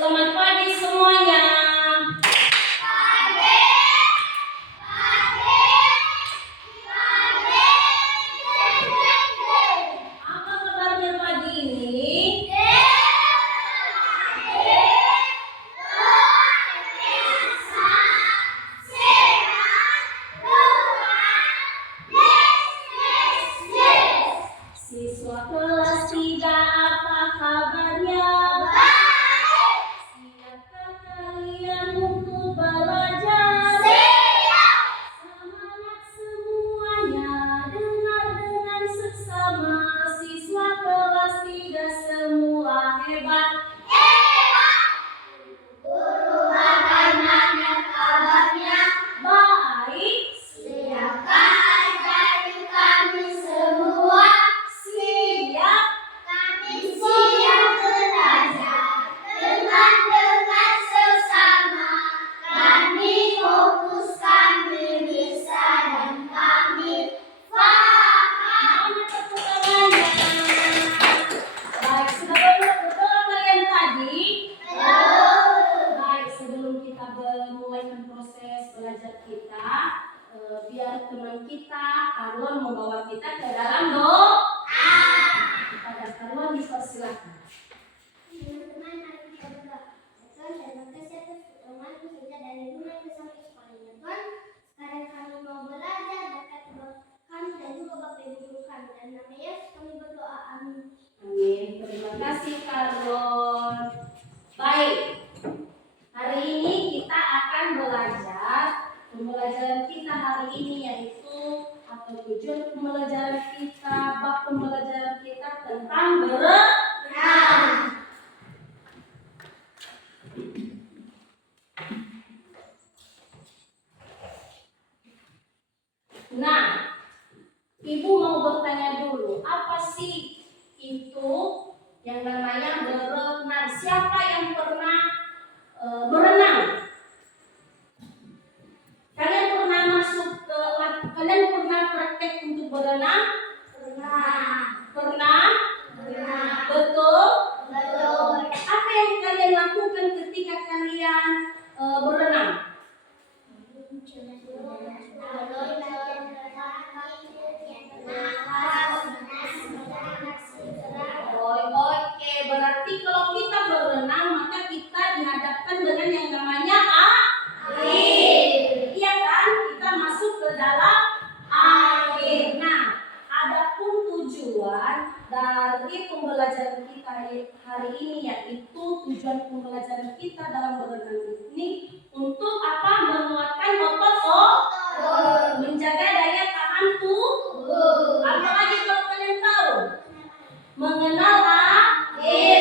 Selamat pagi semuanya. Apa kabarnya pagi ini? Siswa kelas 3, apa kabarnya? Siapkah kalian untuk belajar? Semangat semuanya, dengar dengan seksama. Siswa kelas 3 semua hebat. Guru bagaimana kabarnya? Baik. Siapkah ajari kami semua? Siap. Kami siap belajar dengan sesama. Kami fokus, kami bisa dan kami paham. Mana tepuk tangannya? Baik, sudah betul kalian tadi? Baik, sebelum kita memulai proses belajar kita, biar teman kita Karlon membawa kita ke dalam doa. Kepada Karlon dipersilakan. Teman-teman, mari kita berdoa. Tuhan, terima kasih atas pertolongan kita dari rumah ke sampai sekolahnya. Tuhan, sekarang kami mau belajar berkat kami dan juga Bapak Ibu guru kami. Dan nama Yesus kami berdoa. Amin. Amin. Terima kasih Karlon. Baik, hari ini kita akan belajar. Pembelajaran kita hari ini yaitu atau tujuan pembelajaran kita, bab pembelajaran kita tentang berenang. Nah, Ibu mau bertanya dulu, apa sih itu yang namanya berenang? Siapa yang pernah berenang? Kalian pernah kalian pernah praktek untuk berenang? Pernah? Betul? Apa yang kalian lakukan ketika kalian berenang? Oke, berarti kalau kita berenang maka kita dihadapkan dengan yang namanya air. Iya kan? Kita masuk ke dalam air. Nah, adapun tujuan dari pembelajaran kita hari ini yaitu tujuan pembelajaran kita dalam berenang ini untuk apa? Menguatkan otot, menjaga daya tahan tubuh. Apalagi kalau kalian tahu? Mengenal air.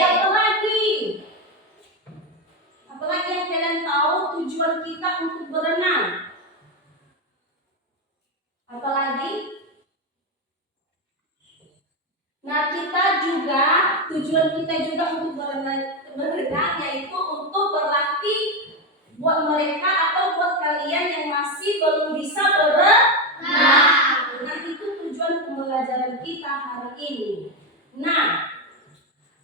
Apalagi yang kalian tahu tujuan kita untuk berenang? Apalagi? Nah, tujuan kita juga untuk berenang yaitu untuk berlatih buat mereka atau buat kalian yang masih belum bisa berenang. Nah, itu tujuan pembelajaran kita hari ini. Nah,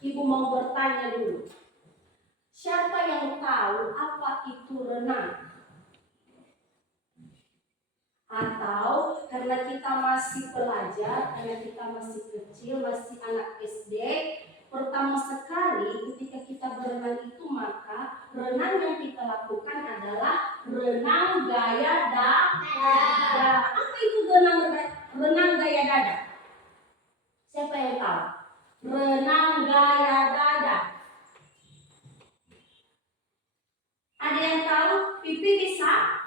Ibu mau bertanya dulu. Siapa yang tahu apa itu renang? Atau karena kita masih pelajar, karena kita masih kecil, masih anak SD, pertama sekali ketika kita berenang itu maka renang yang kita lakukan adalah renang gaya dada. Apa itu renang gaya dada? Siapa yang tahu? Renang gaya dada. Ada yang tahu? Pipi bisa?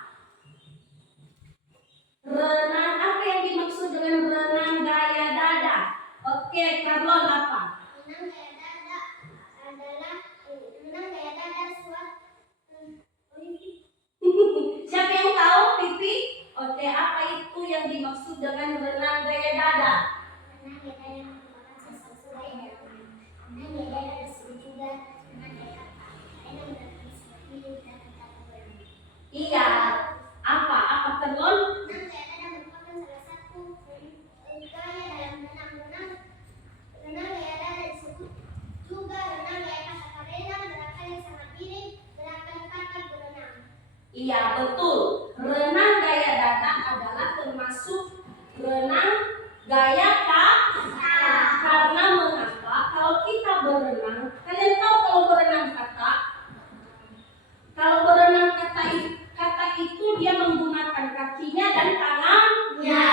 Renang, apa yang dimaksud dengan renang gaya dada? Oke, Karlon apa? Renang gaya dada suatu Siapa yang tahu, Pipi? Oke, apa itu yang dimaksud dengan renang gaya dada? renang gaya dada merupakan sesuatu gaya dada. Renang gaya dada disebut juga renang gaya kata. Renang berarti seperti dan kata berenang. Iya. Apa Karlon? Renang gaya dada merupakan salah satu gaya dalam renang. Renang gaya dada Iya, betul. Renang gaya dada adalah termasuk renang gaya karena mengapa? Kalau kita berenang, kalian tahu kalau berenang kata? Kalau berenang kata itu dia menggunakan kakinya dan tangannya,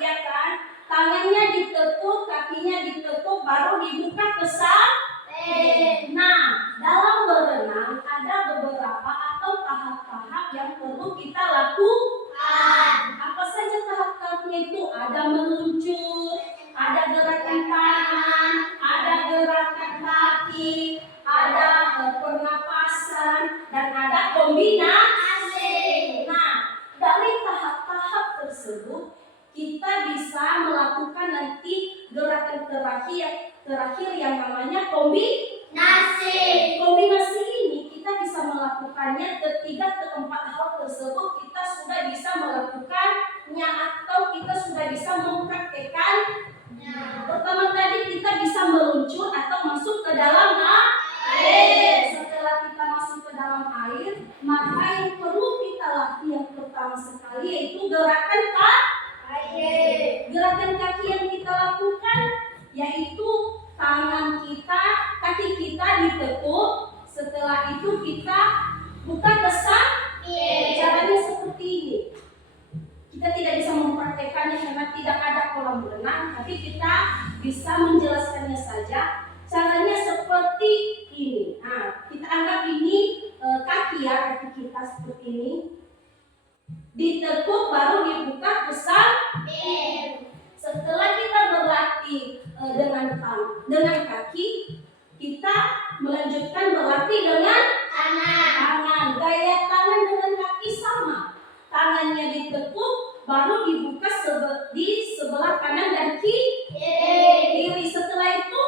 ya kan? Tangannya ditekuk, kakinya ditekuk, baru dibuka ke samping. Nah, dalam berenang ada beberapa atau tahap-tahap yang perlu kita lakukan. Apa saja tahap-tahapnya itu? Ada meluncur, ada gerakan tangan, ada gerakan kaki, ada pernapasan, dan ada kombinasi. Nah, dari tahap-tahap tersebut kita bisa melakukan nanti gerakan terakhir yang namanya kombinasi. Kombinasi ini kita bisa melakukannya ketiga keempat hal tersebut kita sudah bisa melakukannya atau kita sudah bisa mempraktekannya. Pertama tadi kita bisa meluncur atau masuk ke dalam air. Setelah kita masuk ke dalam air, maka yang perlu kita latih yang pertama sekali yaitu gerakan kaki. Gerakan kaki yang kita lakukan yaitu tangan kita, kaki kita ditekuk. Setelah itu kita buka ke samping. Caranya seperti ini. Kita tidak bisa mempraktekannya karena tidak ada kolam renang, tapi kita bisa menjelaskannya saja. Caranya seperti ini. Nah, kita anggap ini kaki ya, kaki kita seperti ini. Ditekuk baru dibuka ke samping. Setelah kita berlatih dengan kaki, kita melanjutkan berlatih dengan tangan. Gaya tangan dengan kaki sama. Tangannya ditekuk, baru dibuka di sebelah kanan dan kiri. Setelah itu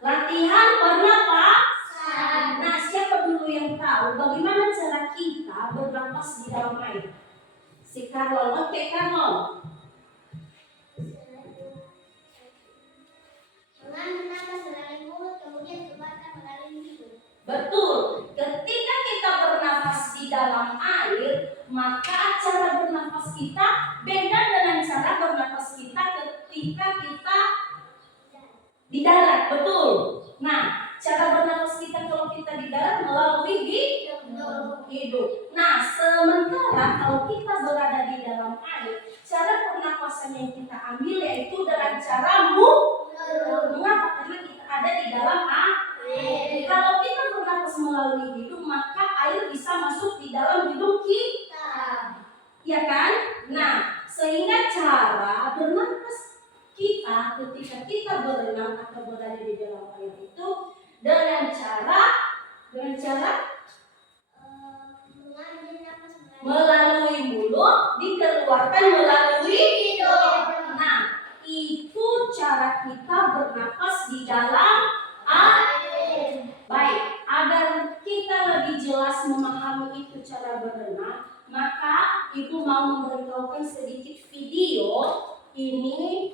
latihan pernapasan. Nah, siapa dulu yang tahu bagaimana cara kita bernapas di dalam air? Si Carlon, oke Carlon. Mengapas melalui mulut, kemudian keluarkan melalui hidung. Betul. Ketika kita bernapas di dalam air, maka cara bernapas kita beda dengan cara bernapas kita ketika kita di darat. Betul. Nah, cara bernapas kita kalau kita di darat melalui hidung. Nah, sementara kalau kita berada di dalam air, cara pernapasan yang kita ambil yaitu dengan cara mengapa? Karena kita ada di dalam air. Kalau kita bernapas melalui hidung, maka air bisa masuk di dalam hidung kita, ya kan? Nah, sehingga cara bernapas kita ketika kita berenang atau berada di dalam air itu dengan cara melalui mulut, dikeluarkan melalui hidung. Nah, itu cara kita bernapas di dalam air. Baik, agar kita lebih jelas memahami itu cara berenang, maka Ibu mau memberitahukan sedikit video. Ini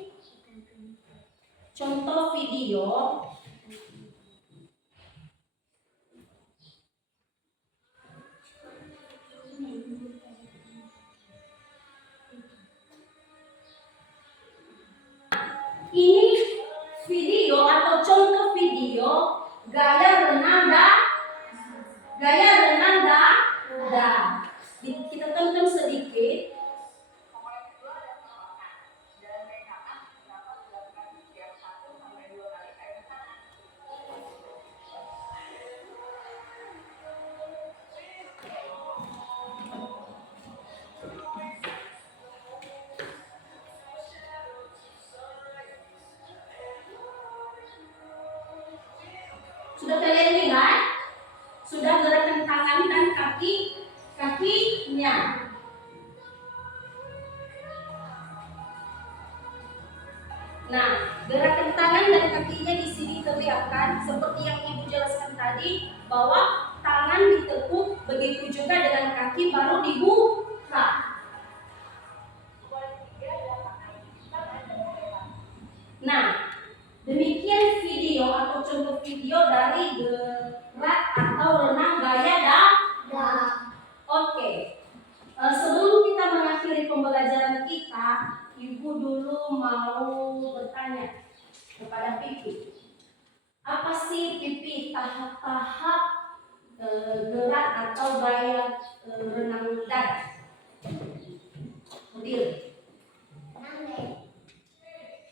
contoh video. Ini video atau contoh video gaya renang dada. Kita tonton sedikit. Sudah kalian lihat? Sudah gerakan tangan dan kakinya. Nah, gerakan tangan dan kakinya di sini terlihatkan seperti yang Ibu jelaskan tadi, bahwa tangan ditekuk, begitu juga dengan kaki baru dibuka. Nah, demikian video atau contoh video dari gerak atau renang gaya pipi. Apa sih pipi? Tahap-tahap gerak atau gaya renang dada. Mudir. Renang dada.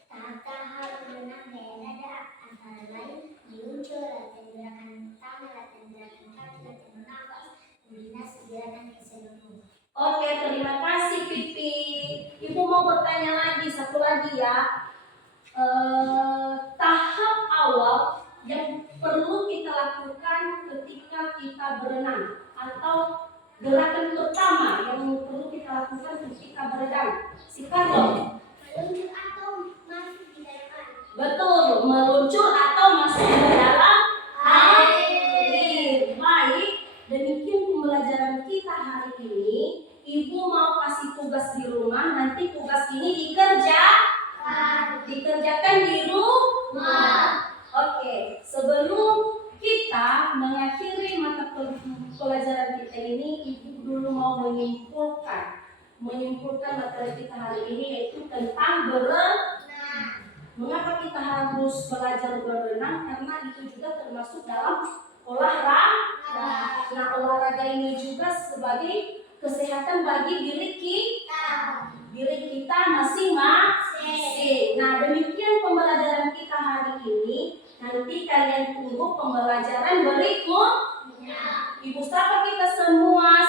Tahap-tahap renang dada antara lain meluncur, latihan gerakan tangan, latihan gerakan kaki, latihan bernafas, koordinasi gerakan keseluruhan. Oke, terima kasih Pipi. Ibu mau bertanya lagi, satu lagi ya. Tahap awal yang perlu kita lakukan ketika kita berenang, atau gerakan pertama yang perlu kita lakukan ketika berenang. Si Carlo. Meluncur atau masuk di dalam air. Betul, meluncur atau masuk ke dalam air. Baik, demikian pembelajaran kita hari ini. Ibu mau kasih tugas di rumah, nanti tugas ini dikerjakan di rumah. Oke, sebelum kita mengakhiri mata pelajaran kita ini, Ibu dulu mau menyimpulkan materi kita hari ini, yaitu tentang berenang. Mengapa kita harus belajar berenang? Karena itu juga termasuk dalam olahraga. Nah, olahraga ini juga sebagai kesehatan bagi diri kita masing-masing. Nah, demikian pembelajaran kita hari ini. Nanti kalian tunggu pembelajaran berikutnya. Ibu sapa kita semua.